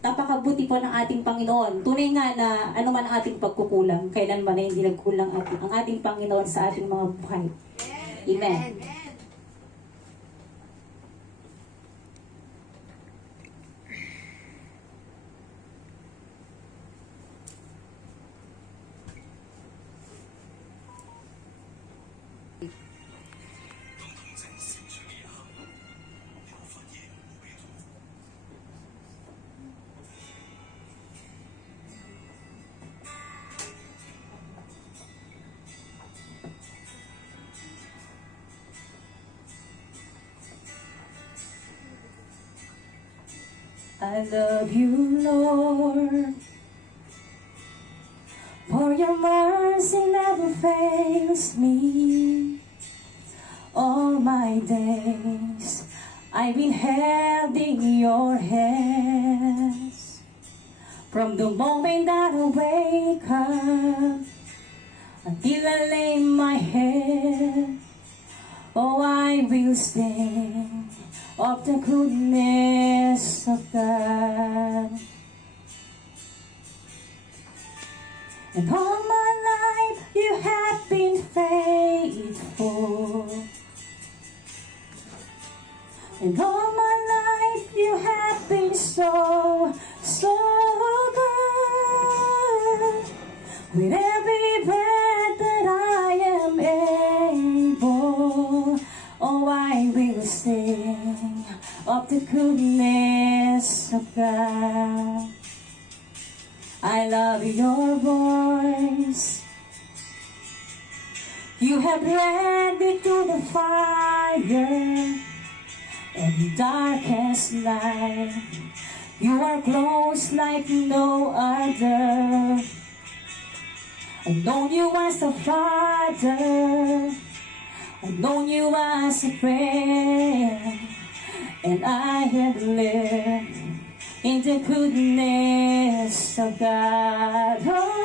Napakabuti po ng ating Panginoon. Tunay nga na ano man ang ating pagkukulang, kailanman na hindi nagkulang ang ating Panginoon sa ating mga buhay. Amen. I love you, Lord, for your mercy never fails me. All my days I've been held in your hands. From the moment that I wake up until I lay my head, oh, I will sing of the goodness of God. And all my life you have been faithful. And all my life you have been so, so good. With every breath that I am able, oh, I will sing of the goodness of God. I love your voice. You have led me through the fire and darkest night. You are close like no other. I've known you as a father, I've known you as a friend, and I have lived in the goodness of God. Oh.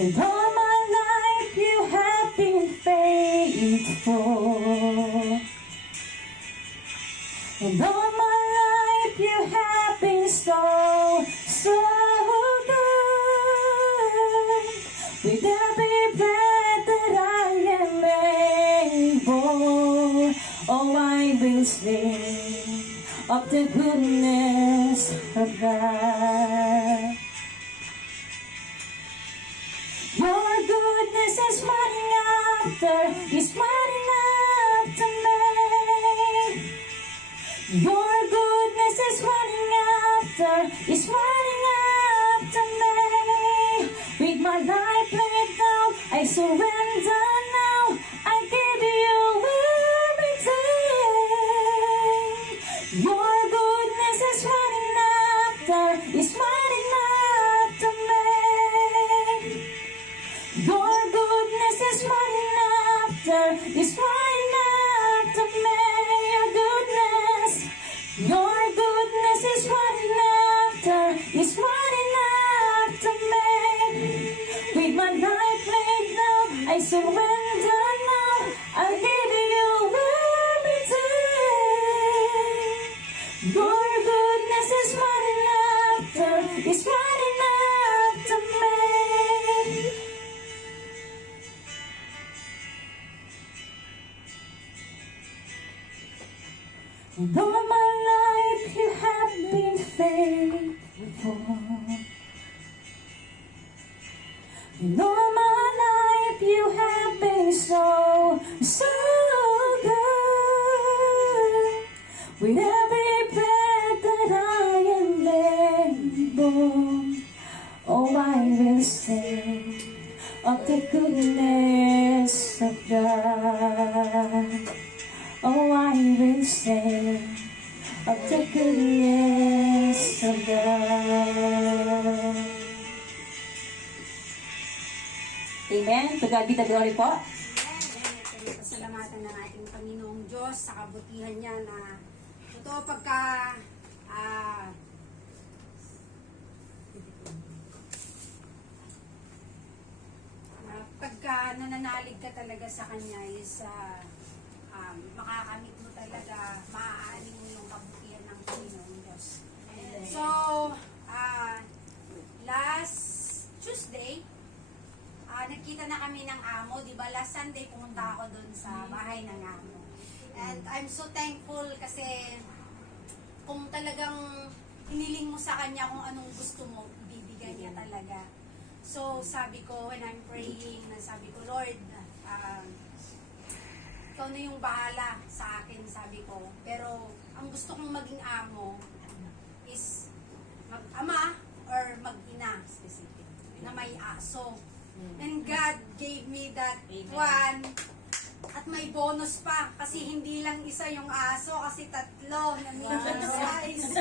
And all my life you have been faithful. And all my life you have been so, so good. With every breath that I am able, oh, I will sing of the goodness of God. Your goodness is running after me. Your goodness is running after me. With my life laid down, I surrender now. I give you everything. Your goodness is running after me. Your goodness is running after me. Your goodness is running after me. With my life laid down, I surrender now. I'll give you everything. Your goodness is running after me. And all my life you have been faithful. And all my life you have been so, so good. With every breath that I am able, oh, I will sing of the goodness of God. Oh, I will sing of the goodness of God. Amen. To God be the glory po. Amen. Pasalamatan ng ating Panginoong Diyos sa kabutihan niya na ito pagka pagka nananalig ka talaga sa Kanya is makakamit mo talaga, maaaring mo yung kabutihan ng kanyang amo. Di ba, last Sunday pumunta ako doon sa bahay ng amo. And I'm so thankful kasi kung talagang hiniling mo sa kanya kung anong gusto mo, ibibigay niya talaga. So, sabi ko, when I'm praying, sabi ko, Lord, ikaw na yung bahala sa akin, sabi ko. Pero, ang gusto kong maging amo is mag-ama or mag-ina, specific, na may aso. And God gave me that one. At may bonus pa, kasi hindi lang isa yung aso, kasi tatlo na medium size.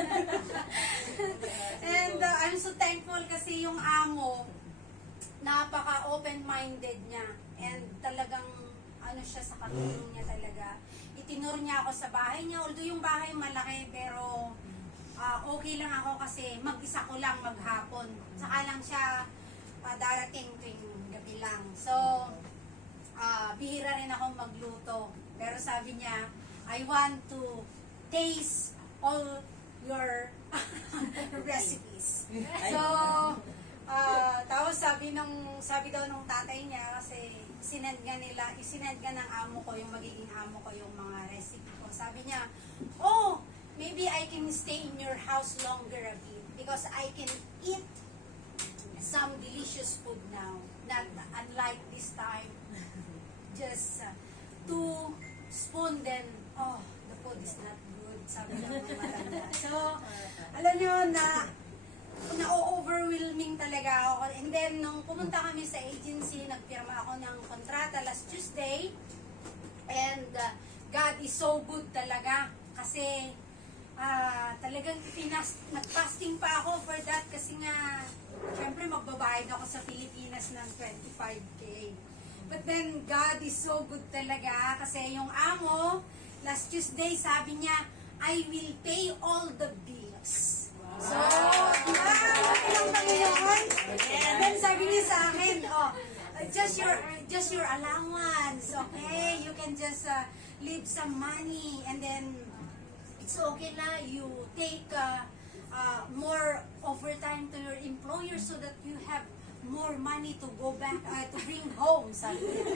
And I'm so thankful kasi yung amo, napaka-open-minded niya. And talagang, ano siya sa katulong niya talaga. Itinur niya ako sa bahay niya, although yung bahay malaki, pero okay lang ako kasi mag-isa ko lang maghapon. Saka lang siya darating tuwing gabi lang. So, bihira rin akong magluto. Pero sabi niya, I want to taste all your recipes. So, tapos sabi daw nung tatay niya, kasi isinend nga ng amo ko, yung magiging amo ko, yung mga recipe ko. Sabi niya, oh, maybe I can stay in your house longer a bit because I can eat some delicious food now. Not unlike this time. Just 2 spoon, then, oh, the food is not good, sabi ng mga matanda. So, alam nyo na-overwhelming talaga ako. And then, nung pumunta kami sa agency, nagpirma ako ng kontrata last Tuesday. And God is so good talaga. Kasi, talagang nag-fasting pa ako for that. Kasi nga, syempre magbabayad ako sa Pilipinas ng 25K. But then, God is so good talaga kasi yung amo, last Tuesday, sabi niya, I will pay all the bills. So, ilang Panginoon? And then sabi niya sa akin, oh, just your allowance, okay? You can just leave some money and then it's okay na you take more overtime to your employer so that you have more money to go back, to bring home, sabi niya.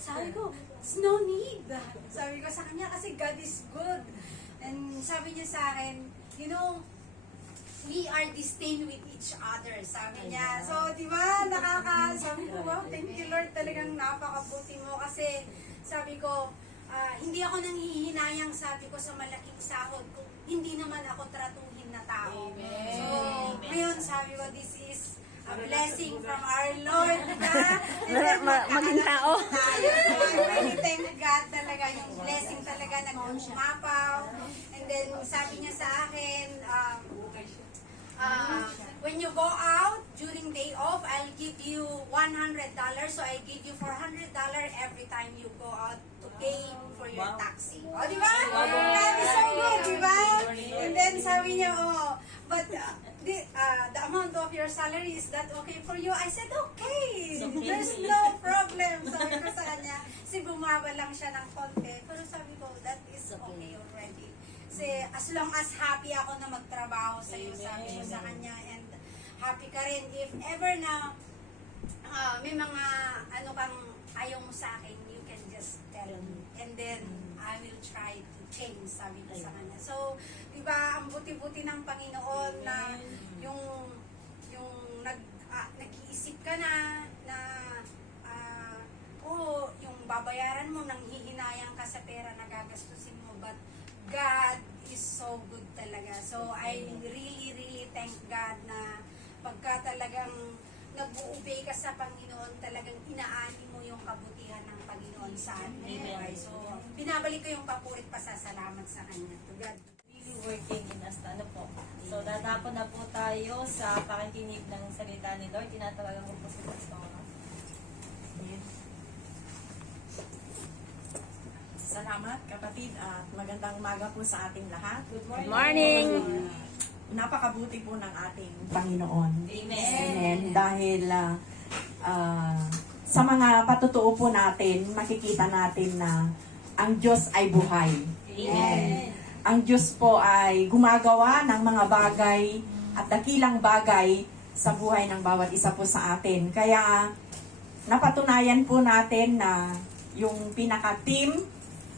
Sabi ko, it's no need. Sabi ko sa kanya, kasi God is good. And sabi niya sa akin, you know, we are destined with each other, sabi niya. So, di ba, sabi ko, wow, thank you Lord, talagang napakabuti mo. Kasi, sabi ko, hindi ako nanghihinayang, sabi ko, sa malaking sahod ko. Hindi naman ako tratuhin na tao. Amen. So, ngayon, sabi ko, this is a blessing from our Lord. Maging tao. I really thank God talaga, yung blessing talaga nag-umapaw. And then, sabi niya sa akin, when you go out during day off, I'll give you $100. So I give you $400 every time you go out to pay for your taxi. O, di ba? God is so good, di ba? And then sabi niya, oh, but the amount of your salary, is that okay for you? I said, okay. There's no problem. Sabi ko sa kanya, kasi bumaba lang siya ng konti. Pero sabi ko, that is okay already. Kasi as long as happy ako na magtrabaho sa iyo, sabi ko sa kanya, and happy ka rin if ever na may mga ano kang ayaw mo sa akin, you can just tell me. And then, I will try to change, sabi ko sa kanya. So, di ba, ang buti-buti ng Panginoon na yung nag-iisip ka na yung babayaran mo, nang hihinayang ka sa pera na gagastusin mo, but God is so good talaga. So, I really, really thank God na pagka talagang nag-uubay ka sa Panginoon, talagang inaani mo yung kabutihan ng Panginoon sa ating buhay. So, binabalik ko yung papurit pasasalamat sa Kanya. To God. Really working in us, ano po. So, dadako na po tayo sa pakikinig ng salita ni Lord. Tinatawagan ko po si Pastor. Salamat kapatid at magandang umaga po sa ating lahat. Good Morning! Napakabuti po ng ating Panginoon. Amen. Amen. Dahil sa mga patutuo po natin, makikita natin na ang Diyos ay buhay. Amen. Ang Diyos po ay gumagawa ng mga bagay at dakilang bagay sa buhay ng bawat isa po sa atin. Kaya napatunayan po natin na yung pinaka-team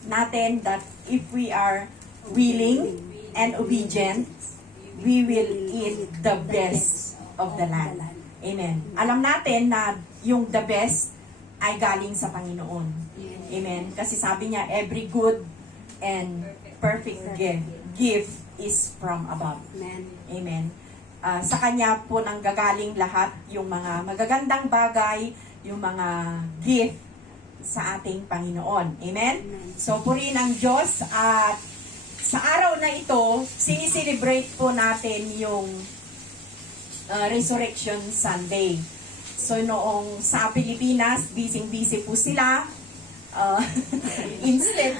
natin that if we are willing and obedient, we will eat the best of the land. Amen. Alam natin na yung the best ay galing sa Panginoon. Amen. Kasi sabi niya, every good and perfect gift is from above. Amen. Sa Kanya po nang gagaling lahat yung mga magagandang bagay, yung mga gift sa ating Panginoon. Amen? So, purihin ang Diyos at sa araw na ito, sinicelebrate po natin yung Resurrection Sunday. So, noong sa Pilipinas, busy-busy po sila. Instead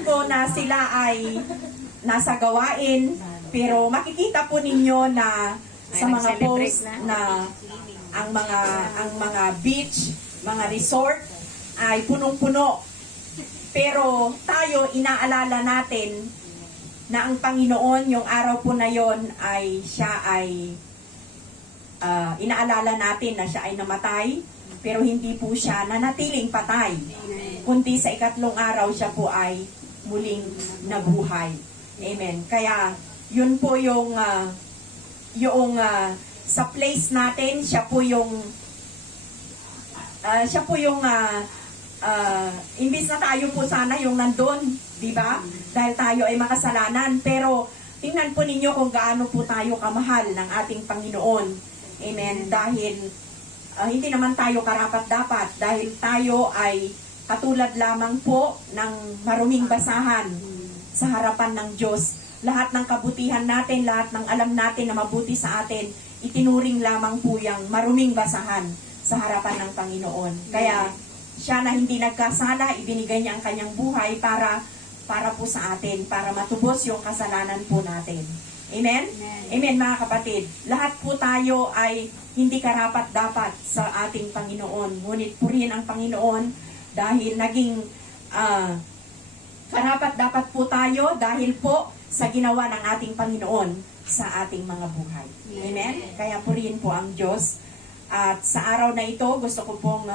po na sila ay nasa gawain, pero makikita po ninyo na sa mga post na ang mga beach, mga resort ay punong-puno. Pero tayo, inaalala natin na ang Panginoon, yung araw po na yon ay siya ay inaalala natin na siya ay namatay, pero hindi po siya nanatiling patay. Kundi sa ikatlong araw siya po ay muling nabuhay. Amen. Kaya yun po yung sa place natin, siya po yung imbis na tayo po sana yung nandun, di ba? Dahil tayo ay makasalanan. Pero tingnan po ninyo kung gaano po tayo kamahal ng ating Panginoon. Amen. Dahil hindi naman tayo karapat-dapat. Dahil tayo ay katulad lamang po ng maruming basahan sa harapan ng Diyos. Lahat ng kabutihan natin, lahat ng alam natin na mabuti sa atin, itinuring lamang po yung maruming basahan sa harapan ng Panginoon. Kaya siya na hindi nagkasala, ibinigay niya ang kanyang buhay para po sa atin, para matubos yung kasalanan po natin. Amen? Amen, mga kapatid. Lahat po tayo ay hindi karapat-dapat sa ating Panginoon. Ngunit purihin ang Panginoon dahil naging karapat-dapat po tayo dahil po sa ginawa ng ating Panginoon sa ating mga buhay. Amen? Kaya purihin po ang Diyos. At sa araw na ito, gusto ko pong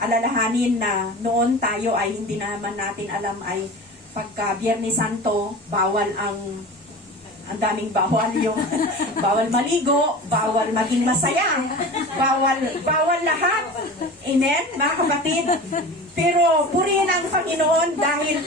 alalahanin na noon tayo ay hindi naman natin alam ay pagka Biyernes Santo, bawal ang daming bawal yung bawal maligo, bawal maging masaya, bawal lahat. Amen, mga kapatid? Pero purihin ang Panginoon dahil